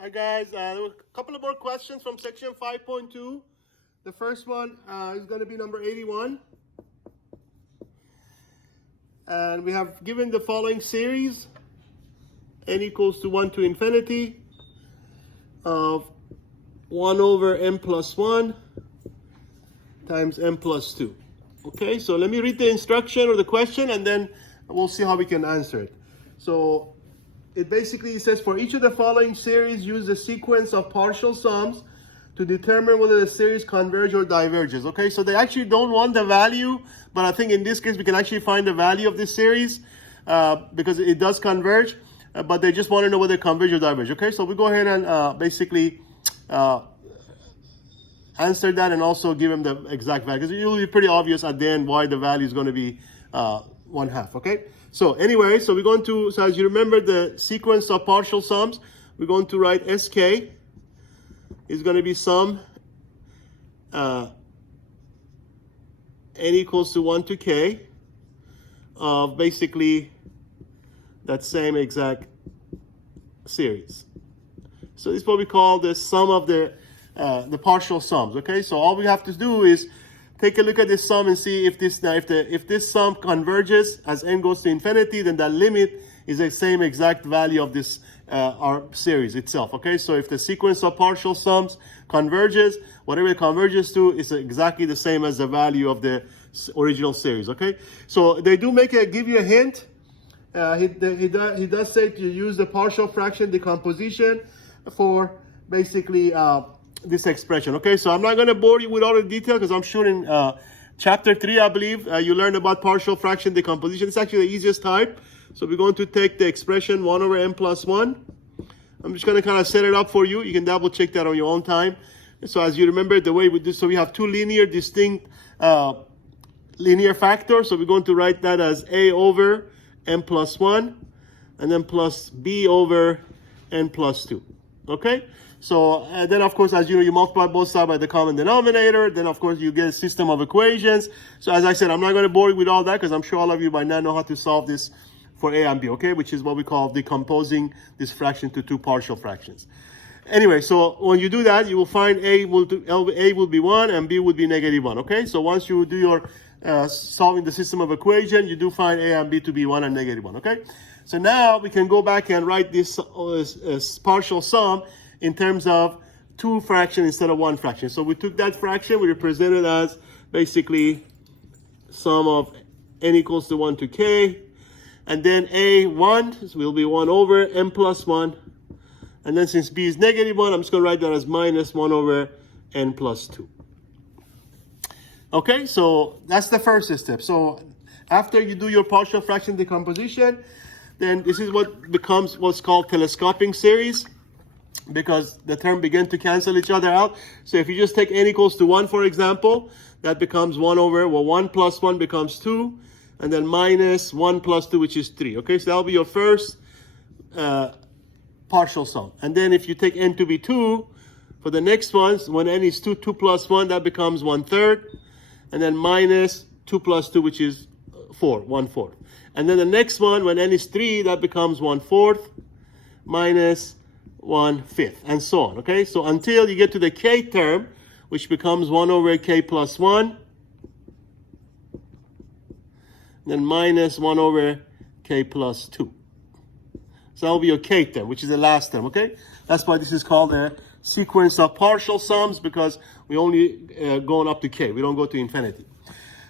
Hi guys, there were a couple of more questions from section 5.2. The first one is going to be number 81. And we have given the following series. N equals to 1 to infinity of 1 over n plus 1 times n plus 2. Okay, so let me read the instruction or the question and then we'll see how we can answer it. So it basically says for each of the following series, use the sequence of partial sums to determine whether the series converges or diverges. Okay, so they actually don't want the value, but I think in this case we can actually find the value of this series because it does converge, but they just want to know whether it converges or diverges. Okay, so we go ahead and basically answer that and also give them the exact value because it will be pretty obvious at the end why the value is going to be 1/2. Okay. So anyway, so we're going to, so as you remember the sequence of partial sums, we're going to write SK is going to be sum n equals to 1 to k of basically that same exact series. So this is what we call the sum of the partial sums. Okay, so all we have to do is take a look at this sum and see if this if this sum converges as n goes to infinity, then that limit is the same exact value of this our series itself. Okay, so if the sequence of partial sums converges, whatever it converges to is exactly the same as the value of the original series. Okay, so they do give you a hint. He does say to use the partial fraction decomposition for basically this expression. Okay, so I'm not going to bore you with all the detail because I'm sure in chapter 3, I believe, you learned about partial fraction decomposition. It's actually the easiest type. So we're going to take the expression 1 over n plus 1. I'm just going to kind of set it up for you. You can double check that on your own time. So as you remember, the way we do, so we have two linear distinct linear factors. So we're going to write that as a over n plus 1 and then plus b over n plus 2. Okay? So then, of course, as you know, you multiply both sides by the common denominator. Then, of course, you get a system of equations. So as I said, I'm not going to bore you with all that because I'm sure all of you by now know how to solve this for a and b, okay? Which is what we call decomposing this fraction to two partial fractions. Anyway, so when you do that, you will find a will be 1 and b will be -1, okay? So once you do your solving the system of equation, you do find a and b to be 1 and -1, okay? So now we can go back and write this partial sum in terms of two fractions instead of one fraction. So we took that fraction, we represented as basically sum of n equals to 1 to k, and then a1 will be 1 over n plus 1, and then since b is -1, I'm just going to write that as minus 1 over n plus 2. Okay, so that's the first step. So after you do your partial fraction decomposition, then this is what becomes what's called telescoping series, because the term begin to cancel each other out. So if you just take n equals to 1, for example, that becomes 1 over, well, 1 plus 1 becomes 2, and then minus 1 plus 2, which is 3. Okay, so that'll be your first partial sum. And then if you take n to be 2, for the next ones, when n is 2, 2 plus 1, that becomes 1/3, and then minus 2 plus 2, which is 4, 1/4. And then the next one, when n is 3, that becomes 1/4 minus 1/5, and so on. Okay, so until you get to the k term, which becomes 1 over k plus 1, then minus 1 over k plus 2. So that will be your k term, which is the last term. Okay, that's why this is called a sequence of partial sums, because we only going up to k, we don't go to infinity.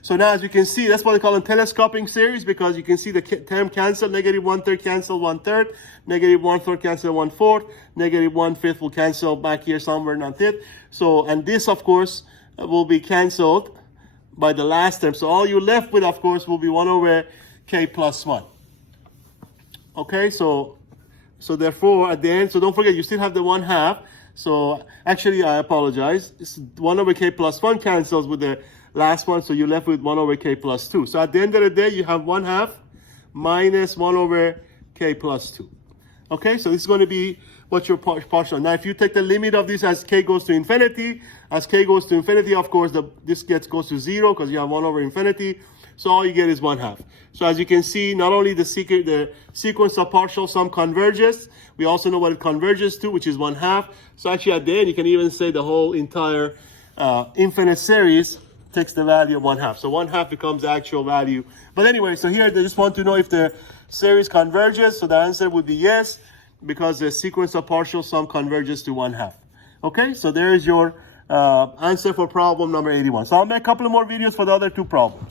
So now, as you can see, that's why they call them telescoping series, because you can see the term cancel, -1/3 cancel 1/3, -1/4 cancel 1/4, -1/5 will cancel back here somewhere, not it. So, and this, of course, will be canceled by the last term. So all you're left with, of course, will be 1 over k plus 1. Okay, so therefore, at the end, so don't forget, you still have the 1/2. So actually, I apologize. 1 over k plus 1 cancels with the last one, so you're left with 1 over k plus 2. So at the end of the day, you have 1/2 minus 1 over k plus 2. Okay, so this is going to be what your partial. Now, if you take the limit of this as k goes to infinity, of course, this goes to 0 because you have 1 over infinity. So all you get is 1/2. So as you can see, not only the sequence of partial sum converges, we also know what it converges to, which is 1/2. So actually at the end, you can even say the whole entire infinite series takes the value of 1/2. So 1/2 becomes the actual value. But anyway, so here they just want to know if the series converges. So the answer would be yes, because the sequence of partial sum converges to 1/2. Okay, so there is your answer for problem number 81. So I'll make a couple of more videos for the other two problems.